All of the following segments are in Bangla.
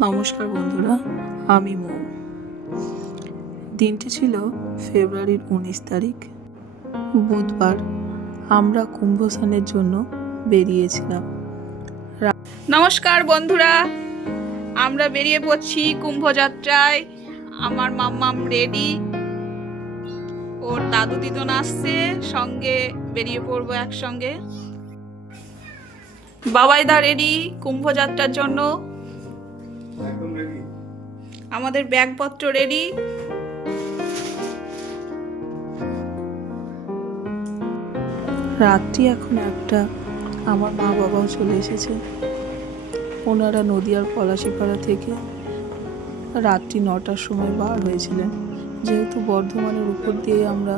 নমস্কার বন্ধুরা, আমি মৌ। দিনটি ছিল ফেব্রুয়ারির উনিশ তারিখ। বুধবার আমরা কুম্ভস্নানের জন্য বেরিয়েছিলাম। নমস্কার বন্ধুরা, আমরা বেরিয়ে পড়ছি কুম্ভযাত্রায়। আমার মাম্মাম রেডি। ওর দাদু দিদন আসছে, সঙ্গে বেরিয়ে পড়ব একসঙ্গে। বাবাইদা রেডি কুম্ভযাত্রার জন্য। আমাদের ব্যাগপত্র রেডি রাত্রি এখন একটা আমার মা বাবাও চলে এসেছে। ওনারা নদিয়ার পলাশিপাড়া থেকে রাত্রি নটার সময় বার হয়েছিলেন। যেহেতু বর্ধমানের উপর দিয়ে আমরা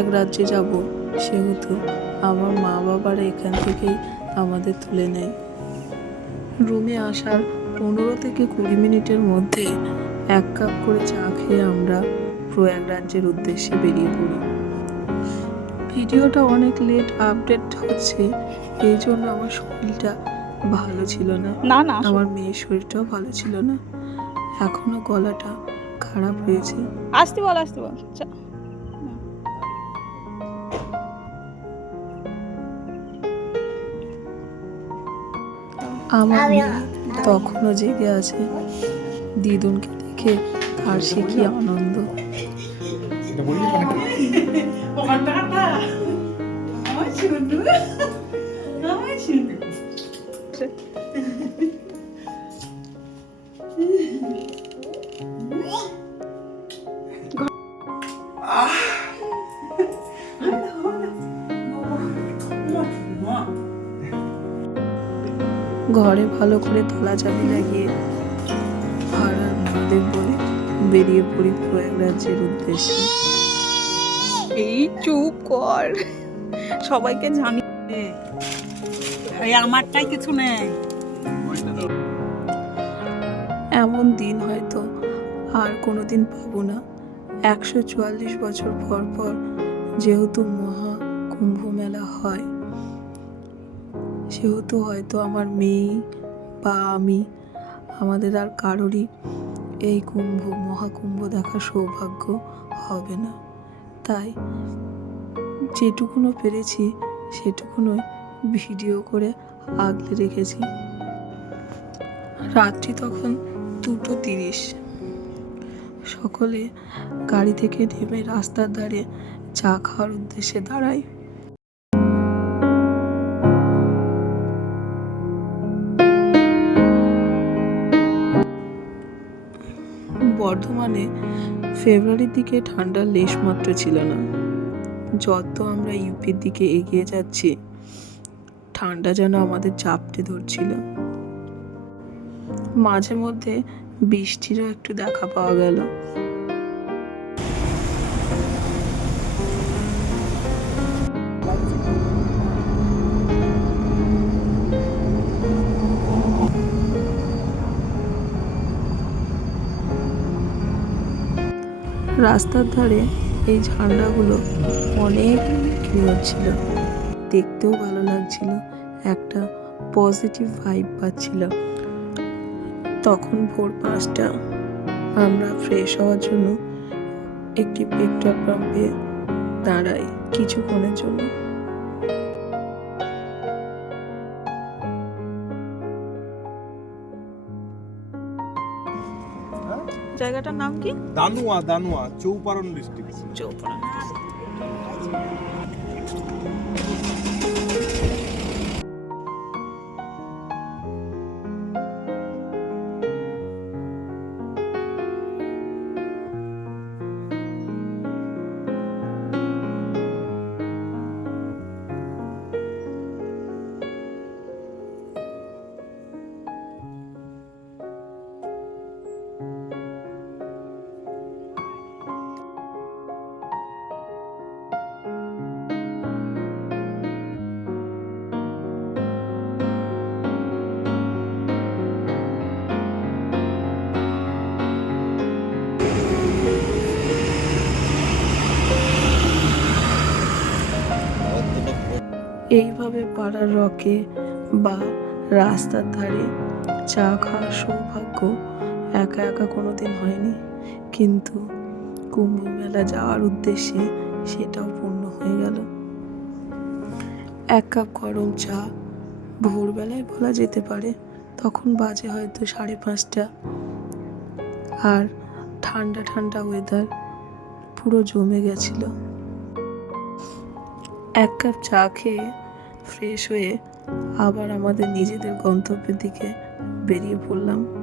এক রাজ্যে যাব সেহেতু আমার মা বাবারা এখান থেকেই আমাদের তুলে নেয়। রুমে আসার পনেরো থেকে কুড়ি মিনিটের মধ্যে এক কাপ করে চা খেয়ে আমরা প্রয়াগরাজ্যের উদ্দেশ্যে বেরিয়ে পড়ি। ভিডিওটা অনেক লেট আপডেট হচ্ছে এই জন্য আমার শরীরটা ভালো ছিল না। না না আমার মেয়ের শরীরটাও ভালো ছিল না। এখনও গলাটা খারাপ হয়েছে। আসতে বল আসতে বল চা। আমার মেয়ে তখনও জেগে আছে দিদুনকে দেখে আর সে কি আনন্দ। ঘরে ভালো করে তালা চাবি লাগিয়ে ভাড়ার মহাদেব বলে বেরিয়ে পড়ি প্রয়াগরাজ্যের উদ্দেশ্যে। এই চুপ কর। সবাইকে জানি এই আমারটাই কিছু নেই। এমন দিন হয়তো আর কোনোদিন পাবো না। একশো চুয়াল্লিশ বছর পর পর যেহেতু মহা কুম্ভ মেলা হয়। সেহেতু হয়তো আমার মেয়ে বা আমি, আমাদের আর কারোরই এই কুম্ভ, মহাকুম্ভ দেখার সৌভাগ্য হবে না। তাই যেটুকুনো পেরেছি সেটুকুনোই ভিডিও করে আগলে রেখেছি। রাত্রি তখন দুটো তিরিশ। সকলে গাড়ি থেকে নেমে রাস্তার ধারে চা খাওয়ার উদ্দেশ্যে দাঁড়াই বর্ধমানে ফেব্রুয়ারির দিকে ঠান্ডার লেশ মাত্র ছিল না। যত আমরা ইউপির দিকে এগিয়ে যাচ্ছি, ঠান্ডা যেন আমাদের চাপটে ধরছিল। মাঝে মধ্যে বৃষ্টিরও একটু দেখা পাওয়া গেল। রাস্তার ধারে এই ঝান্ডাগুলো অনেক বিক্রি ছিল। দেখতেও ভালো লাগছিল, একটা পজিটিভ ভাইব পাচ্ছিল। তখন ভোর পাঁচটা, আমরা ফ্রেশ হওয়ার জন্য একটি পেট্রোল পাম্পে দাঁড়াই কিছুক্ষণের জন্য। জায়গাটার নাম কি? দানুয়া দানুয়া চৌপারণ ডিস্ট্রিক্ট চৌপাড়া এইভাবে পাড়ার রকে বা রাস্তার ধারে। চা খাওয়ার সৌভাগ্য একা একা কোনো দিন হয়নি। কিন্তু কুম্ভ মেলা যাওয়ার উদ্দেশ্যে সেটাও পূর্ণ হয়ে গেল। এক কাপ গরম চা ভোরবেলায় বলা যেতে পারে, তখন বাজে হয়তো সাড়ে পাঁচটা। আর ঠান্ডা ঠান্ডা ওয়েদার পুরো জমে গেছিল। এক কাপ চা খেয়ে ফ্রেশ হয়ে আবার আমাদের নিজেদের গন্তব্যের দিকে বেরিয়ে পড়লাম।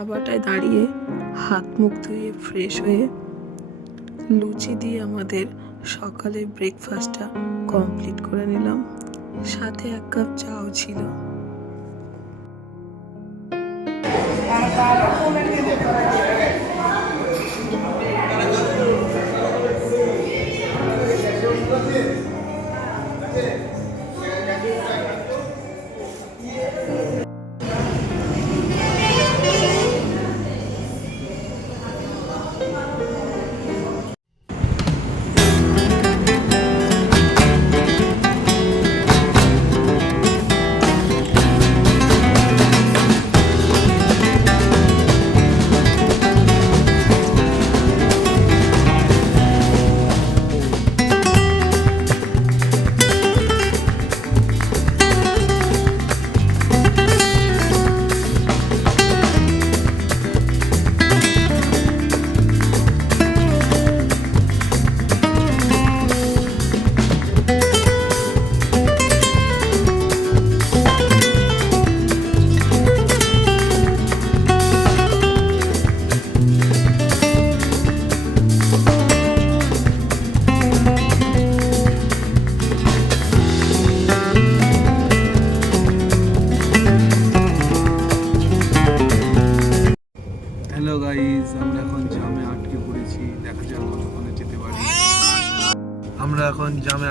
ধাবাটায় দাঁড়িয়ে হাত মুখ ধুয়ে ফ্রেশ হয়ে লুচি দিয়ে আমাদের সকালের ব্রেকফাস্টটা কমপ্লিট করে নিলাম। সাথে এক কাপ চাও ছিল। হ্যালো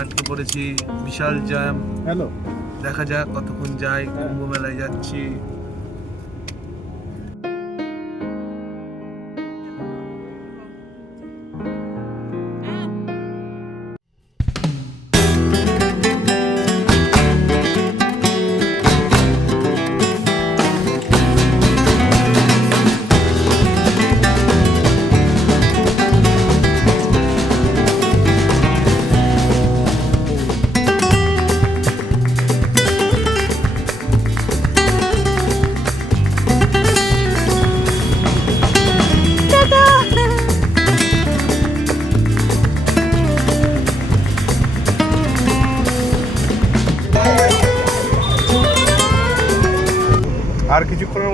আটকে পড়েছি বিশাল জ্যাম হ্যালো দেখা যাক কতক্ষণ যাই কুম্ভ মেলায় যাচ্ছি।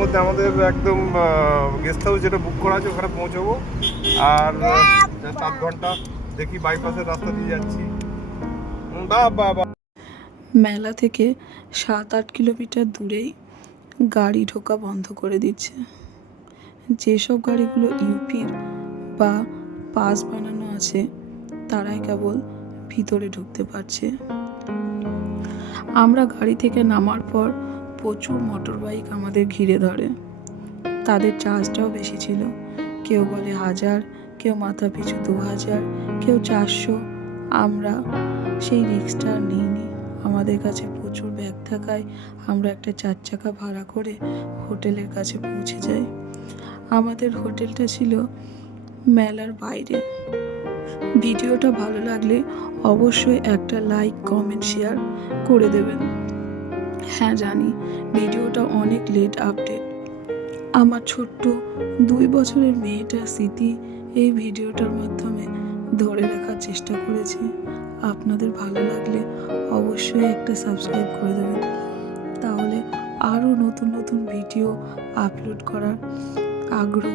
মধ্যে আমাদের একদম গেস্ট হাউস যেটা বুক করা আছে, ওখানে পৌঁছবো। আর আধ ঘণ্টা দেখি বাইপাসের রাস্তা দিয়ে যাচ্ছি। মেলা থেকে সাত আট কিলোমিটার দূরেই গাড়ি ঢোকা বন্ধ করে দিচ্ছে। যেসব গাড়িগুলো ইউপির বা পাস বানানো আছে, তারাই কেবল ভিতরে ঢুকতে পারছে। আমরা গাড়ি থেকে নামার পর প্রচুর মোটর বাইক আমাদের ঘিরে ধরে। তাদের চার্জটাও বেশি ছিল। কেউ বলে হাজার, কেউ মাথা পিছু দু হাজার, কেউ চারশো। আমরা সেই রিক্সটা নিইনি। আমাদের কাছে প্রচুর ব্যাগ থাকায় আমরা একটা চার চাকা ভাড়া করে হোটেলের কাছে পৌঁছে যাই। আমাদের হোটেলটা ছিল মেলার বাইরে। ভিডিওটা ভালো লাগলে অবশ্যই একটা লাইক কমেন্ট শেয়ার করে দেবেন। হ্যাঁ জানি। ভিডিওটা অনেক লেট আপডেট আমার ছোট্ট দুই বছরের মেয়েটার স্মৃতি এই ভিডিওটার মাধ্যমে ধরে রাখার চেষ্টা করেছি। আপনাদের ভালো লাগলে অবশ্যই একটা সাবস্ক্রাইব করে দেবেন। তাহলে আরও নতুন নতুন ভিডিও আপলোড করার আগ্রহ